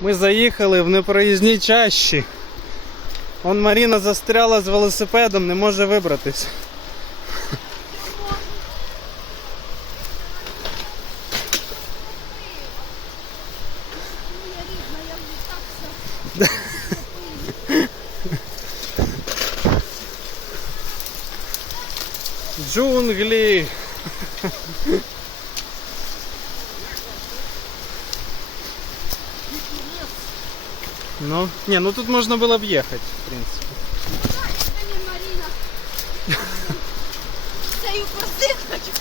Ми заїхали в непроїзній чащі. Он Маріна застряла з велосипедом, не може вибратись. Джунглі. Ну, не, ну тут можно было объехать, в принципе. Та ні, Маріна. Це її прости хочу.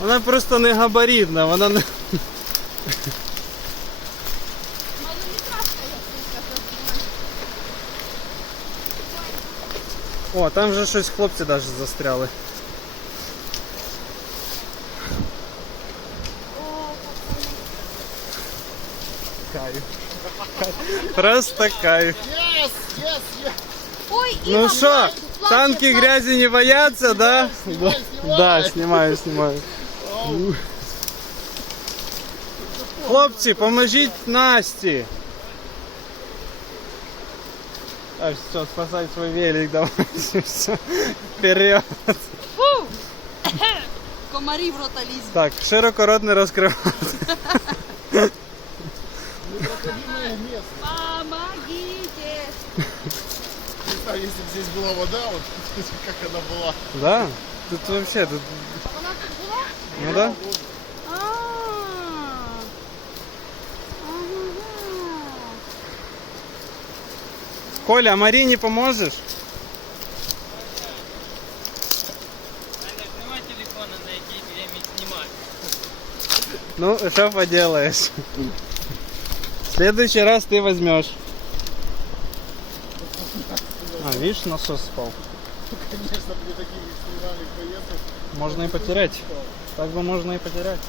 Вона просто не габаритна, вона не. Малолітражка, я тобі скажу. О, там же щось хлопці навіть застряли. О, Кайф. Просто кайф. Yes, yes, yes. Ой, Ну Іва, що, плаче, танки плаче. грязи не боятся, да? Снимай, снимай. Да, снимаю, снимаю. Хлопці, поможіть Насті. А все, спасай свой велик, давай. Все, вперед. Фу! Комарі в рота лізуть. Так, широко рот не розкривай. Здесь была вода, вот как она была. Да? Тут вообще, тут, Вона тут була? ну да? А. Коля, а Марине поможешь? Аня, снимай телефон, на який время снимать. Ну, что поделаешь? В следующий раз ты возьмешь. А, видишь, насос спал. Конечно, при таких экстремальных поездках. Можно и потерять. Так бы можно и потерять.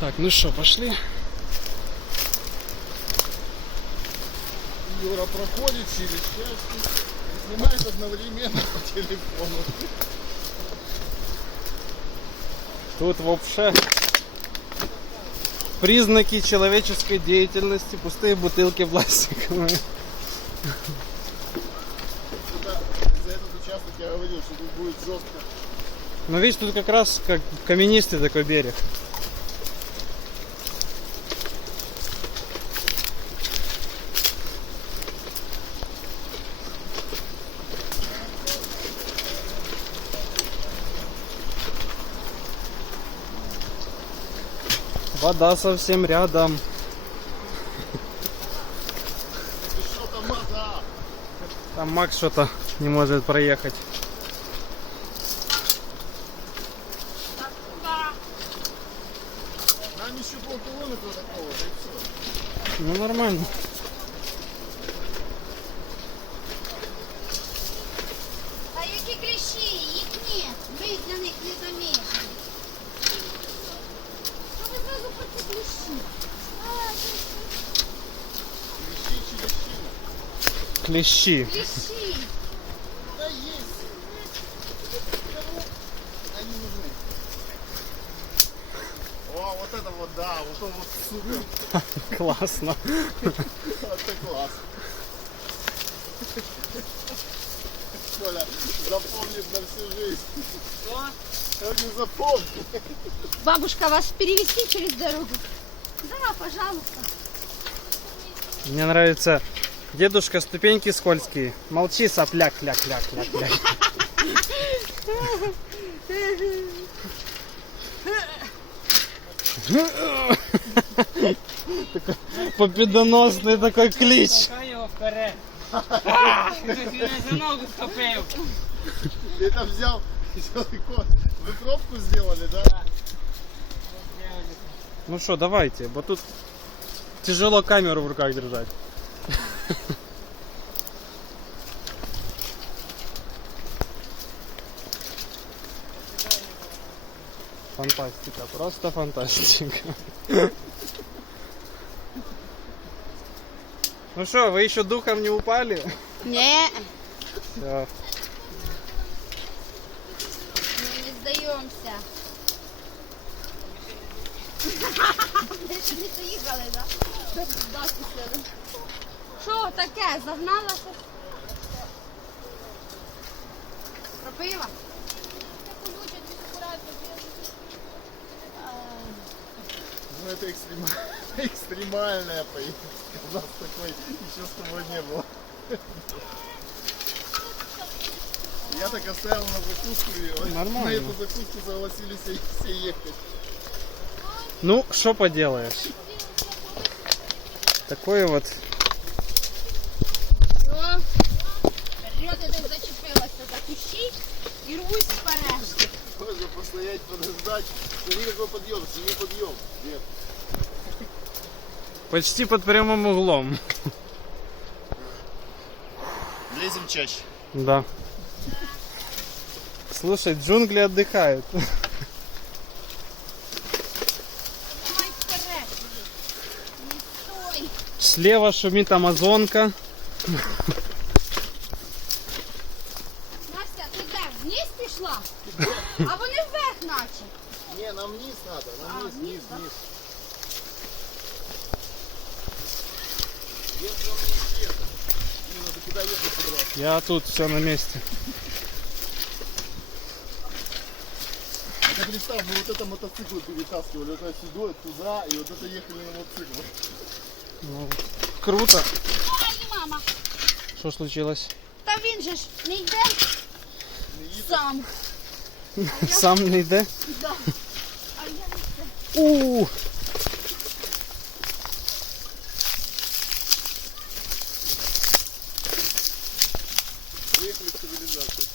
Так, ну что, пошли? Юра проходит через часть и снимает одновременно по телефону. Тут вообще признаки человеческой деятельности, пустые бутылки пластиковые. Сюда, за этот участок я говорил, что тут будет жестко. Но видишь, тут как раз как каменистый такой берег. Вода совсем рядом. Ты что там, вода? Там Макс что-то не может проехать. Нам еще полкилометра такого, да и все. Ну нормально. Клещи. кліщі. Да есть. Кому Они нужны. О, вот это вот, да, вот это вот супер. Классно. Это класс. Коля, запомнит на всю жизнь. Что? Я не запомню. Бабушка, вас перевести через дорогу? Да, пожалуйста. Мне нравится дедушка ступеньки скользкие. Молчи, сопляк, ляк, ляк, ляк, ляк. Такой Победоносный такой клич. Ты там взял целый код. Вы пробку сделали, да? Ну что, давайте, вот тут тяжело камеру в руках держать. Фантастика, просто фантастика. Ну что, вы еще духом не упали? Не, Все. мы не сдаемся. щоб не доїхали, да? Да, пустили. Що таке? Загнала щось? Пропила? Ну это экстрема- экстремальная поездка. У нас такой еще с тобой не было. Я так оставил на закуску ее. Нормально. На эту закуску согласились все- все ехать. Ну, что поделаешь. Такое вот. О, вперед я десь зачепилася кущі і рвусь вперед. Можно постоять, подождать. Смотри какой подъем, сними подъем. Нет. Почти под прямым углом. Лезем чаще. Да. Слушай, джунгли отдыхают. Давай вперед. Не стой. Слева шумит Амазонка. Вниз, вниз, вниз, да? вниз. Если он не ехать. Не надо куда ехать подрос. Я тут все на месте. Ты представь, мы вот это мотоциклы перетаскивали, это сюда, туда, и вот это ехали на мотоциклах. Ну, круто. Ай, мама. Что случилось? Та він же ж не йде сам. Сам не йде? Да. А я не йде. У. Приехали в цивилизацию.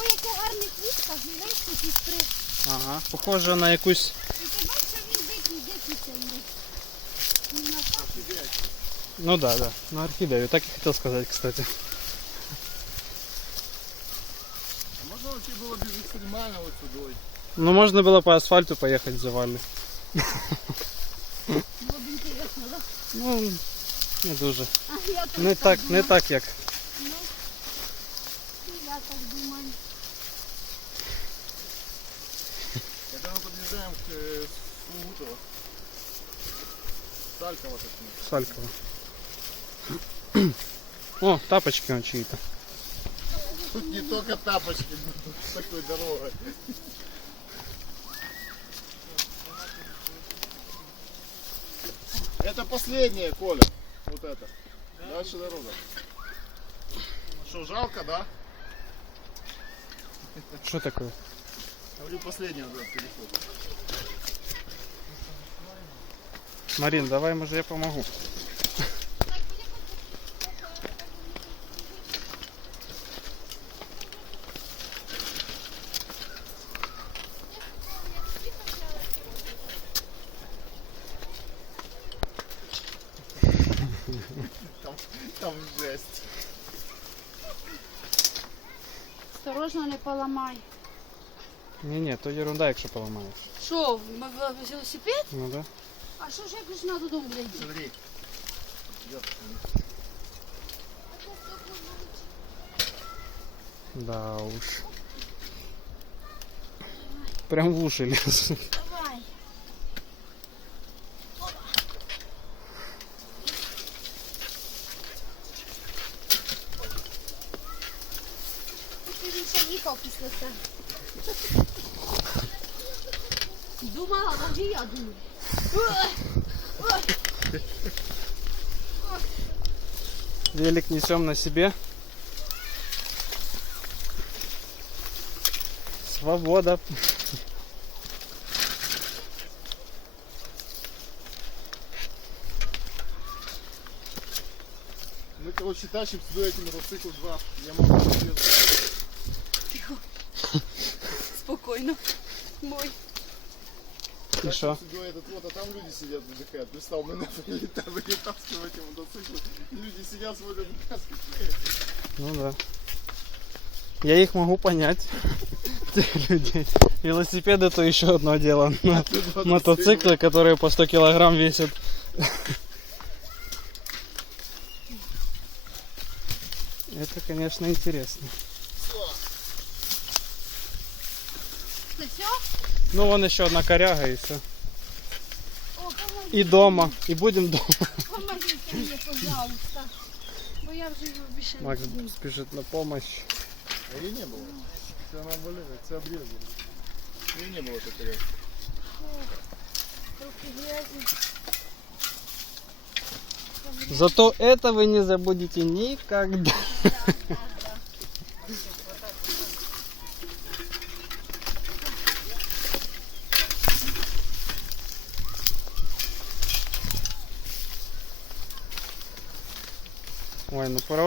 Ой, яке гарне квітка, знаєш, такий стриг. Ага, похоже на якусь. І ти бачиш, що він дикий, дикий цей. Ну, на так. Ну да, да. На орхидею. Так и хотел сказать, кстати. А можно вообще было без экстремального сюда? Ну можно было по асфальту поехать в завале. Було б інтересно, да? Ну, не дуже. А я Не так, не думаю. так як. Ну, і я так думаю. Когда мы подъезжаем к э, Сугутово. Салькова точнее. Салькова. О, тапочки он чьи-то. Тут не только тапочки будут с такой дорогой. Это последнее, Коля. Вот это. Дальше дорога. Что, жалко, да? Что такое? Говорю, вот этот телефон. Марин, давай, может, я помогу. Там, там жесть Осторожно, не поламай. Ні-ні, то ерунда, якщо поламаєш. Що, м- в- велосипед? Ну да. А що ж як ж на додому буде йти? Смотри. Идет. Да уж. Прям в уши лез. Давай. Ти він ще їхав після цього. Думала, а де я думаю. Ой, ой. Велик несем на себе. Свобода. Мы, короче, тащим сюда эти мотоциклы два. Я могу без- Спокійно. Мой. И что? Сюда этот вот, а там люди сидят, отдыхают. Представь, мы начали вытаскивать эти мотоциклы. И люди сидят, смотрят, вытаскивают. Ну да. Я их могу понять. Тех людей. Велосипеды то еще одно дело. Но мотоциклы, которые по 100 килограмм весят. Это, конечно, интересно. Це все? Ну, вон еще одна коряга и все. О, и дома, и будем дома. Помогите мені, пожалуйста. Бо я вже його більше не Макс буду. спешит на помощь. А ее не было. Все она болела, все обрезали. Ее не было такой. Трохи грязі. Зато это вы не забудете никогда. Ой, ну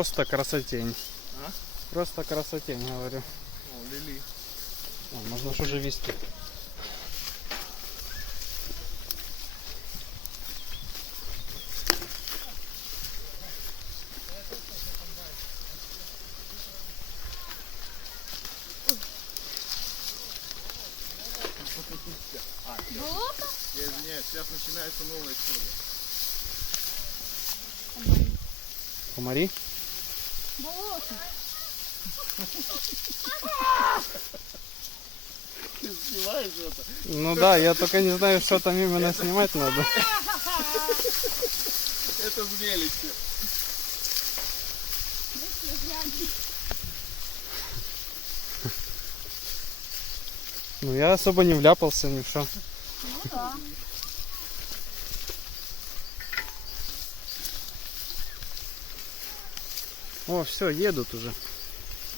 Просто красотень. А? Просто красотень, говорю. О, Лили. О, можно ж уже вести. Болото? Сейчас начинается новая история. Комари? Болото. Ты снимаешь это? Ну да, я только не знаю, что там именно снимать надо. Это в гелике. Ну я особо не вляпался ни в что. Ну так. О, все, едут уже.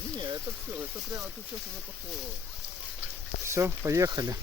Не, это все, это прямо ты уже пошло. Все, поехали.